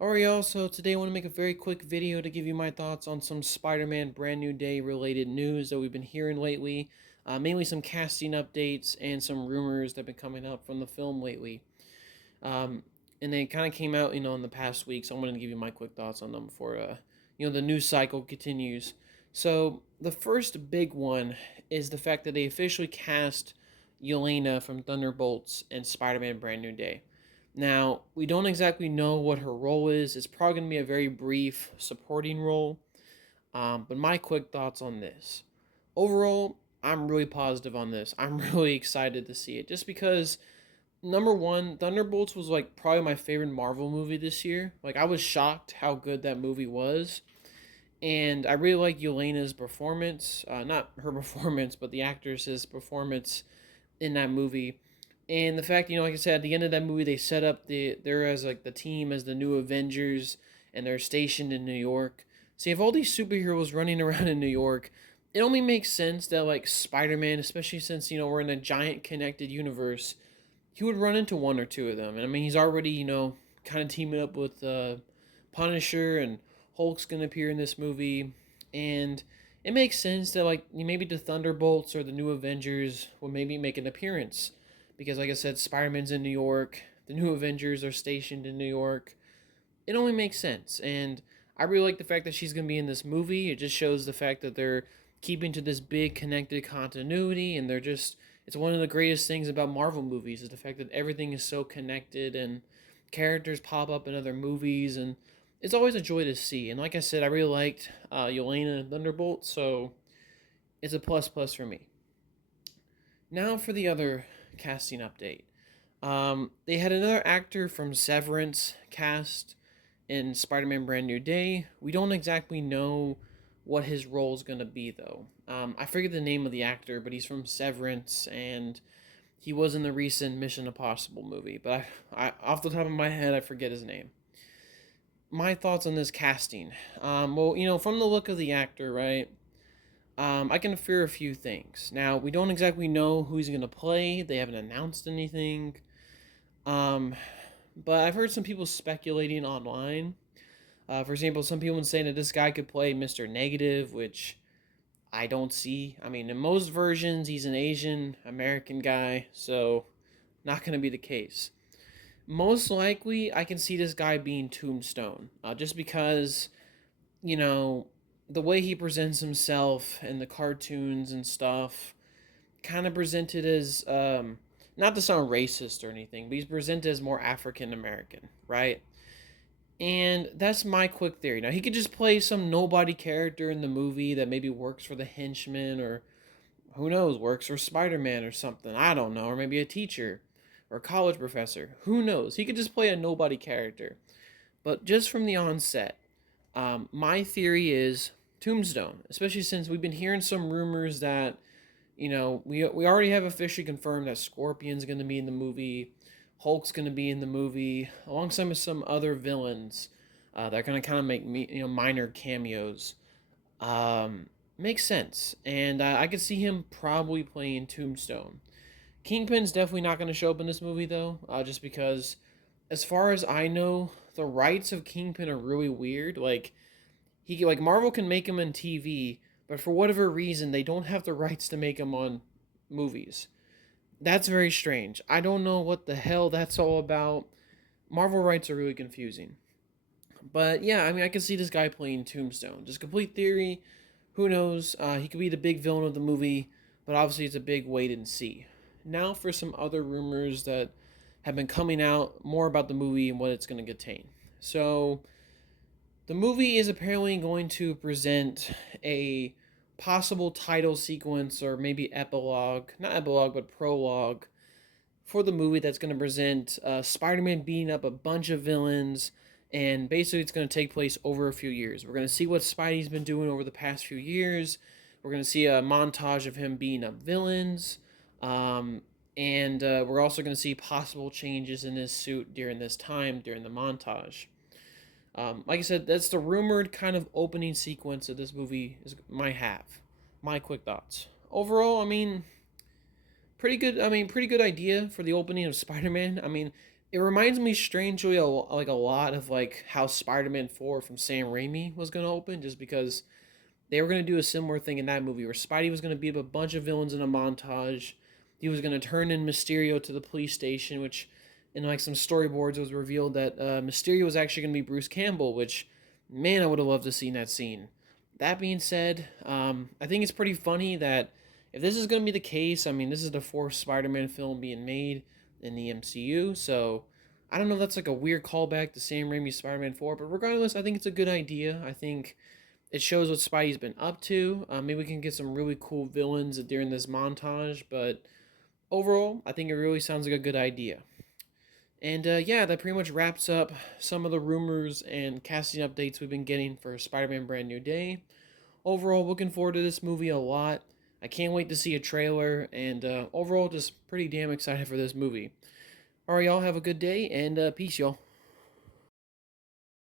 Alright y'all, so today I want to make a very quick video to give you my thoughts on some Spider-Man Brand New Day related news that we've been hearing lately. Mainly some casting updates and some rumors that have been coming out from the film lately. Um, and they kind of came out, in the past week, so I'm going to give you my quick thoughts on them before, the news cycle continues. So the first big one is the fact that they officially cast Yelena from Thunderbolts and Spider-Man Brand New Day. Now, we don't exactly know what her role is. It's probably going to be a very brief supporting role. But my quick thoughts on this. Overall, I'm really positive on this. I'm really excited to see it. Just because, number one, Thunderbolts was like probably my favorite Marvel movie this year. Like, I was shocked how good that movie was. And I really like Yelena's performance. Not her performance, but the actress's performance in that movie. And the fact, like I said, at the end of that movie, they set up they're as like the team as the new Avengers, and they're stationed in New York. So you have all these superheroes running around in New York. It only makes sense that like Spider-Man, especially since we're in a giant connected universe, he would run into one or two of them. And I mean, he's already kind of teaming up with Punisher, and Hulk's gonna appear in this movie, and it makes sense that like maybe the Thunderbolts or the New Avengers will maybe make an appearance, because like I said, Spider-Man's in New York, the New Avengers are stationed in New York. It only makes sense, and I really like the fact that she's gonna be in this movie. It just shows the fact that they're keeping to this big connected continuity, and they're just it's one of the greatest things about Marvel movies is the fact that everything is so connected, and characters pop up in other movies, and it's always a joy to see. And like I said, I really liked Yelena and Thunderbolt, so it's a plus plus for me. Now for the other casting update. They had another actor from Severance cast in Spider-Man Brand New Day. We don't exactly know what his role is going to be, though. I forget the name of the actor, but he's from Severance, and he was in the recent Mission Impossible movie. But off the top of my head, I forget his name. My thoughts on this casting. Well, from the look of the actor, right? I can fear a few things. Now, we don't exactly know who he's going to play. They haven't announced anything. Um, but I've heard some people speculating online. For example, some people saying that this guy could play Mr. Negative, which I don't see. I mean, in most versions, he's an Asian American guy, so not going to be the case. Most likely, I can see this guy being Tombstone, just because, you know, the way he presents himself in the cartoons and stuff, kind of presented as, not to sound racist or anything, but he's presented as more African American, right? And that's my quick theory. Now, he could just play some nobody character in the movie that maybe works for the henchman, or who knows, works for Spider-Man or something. I don't know. Or maybe a teacher or a college professor. Who knows? He could just play a nobody character. But just from the onset, my theory is Tombstone, especially since we've been hearing some rumors that, we already have officially confirmed that Scorpion's going to be in the movie, Hulk's going to be in the movie, alongside with some other villains that are going to kind of make minor cameos. Makes sense, and I could see him probably playing Tombstone. Kingpin's definitely not going to show up in this movie though, just because, as far as I know, the rights of Kingpin are really weird. Like Marvel can make him in TV, but for whatever reason they don't have the rights to make him on movies. That's very strange. I don't know what the hell that's all about. Marvel rights are really confusing. But yeah, I mean, I can see this guy playing Tombstone. Just complete theory. Who knows? He could be the big villain of the movie, but obviously it's a big wait and see. Now for some other rumors that have been coming out more about the movie and what it's going to contain. So, the movie is apparently going to present a possible title sequence, or maybe epilogue, not epilogue, but prologue for the movie that's going to present Spider-Man beating up a bunch of villains, and basically it's going to take place over a few years. We're going to see what Spidey's been doing over the past few years. We're going to see a montage of him beating up villains, and we're also going to see possible changes in his suit during this time, during the montage. Like I said, that's the rumored kind of opening sequence that this movie is might have. My quick thoughts. Overall, I mean, pretty good. I mean, pretty good idea for the opening of Spider-Man. I mean, It reminds me strangely like a lot of like how Spider-Man 4 from Sam Raimi was going to open, just because they were going to do a similar thing in that movie where Spidey was going to beat up a bunch of villains in a montage. He was going to turn in Mysterio to the police station, which in like some storyboards it was revealed that Mysterio was actually going to be Bruce Campbell, which, man, I would have loved to see that scene. That being said, I think it's pretty funny that if this is going to be the case, I mean, this is the fourth Spider-Man film being made in the MCU, so I don't know if that's like a weird callback to Sam Raimi's Spider-Man 4, but regardless, I think it's a good idea. I think it shows what Spidey's been up to. Maybe we can get some really cool villains during this montage, but overall, I think it really sounds like a good idea. And yeah, that pretty much wraps up some of the rumors and casting updates we've been getting for Spider Man Brand New Day. Overall, looking forward to this movie a lot. I can't wait to see a trailer, and overall, just pretty damn excited for this movie. Alright, y'all, have a good day, and peace, y'all.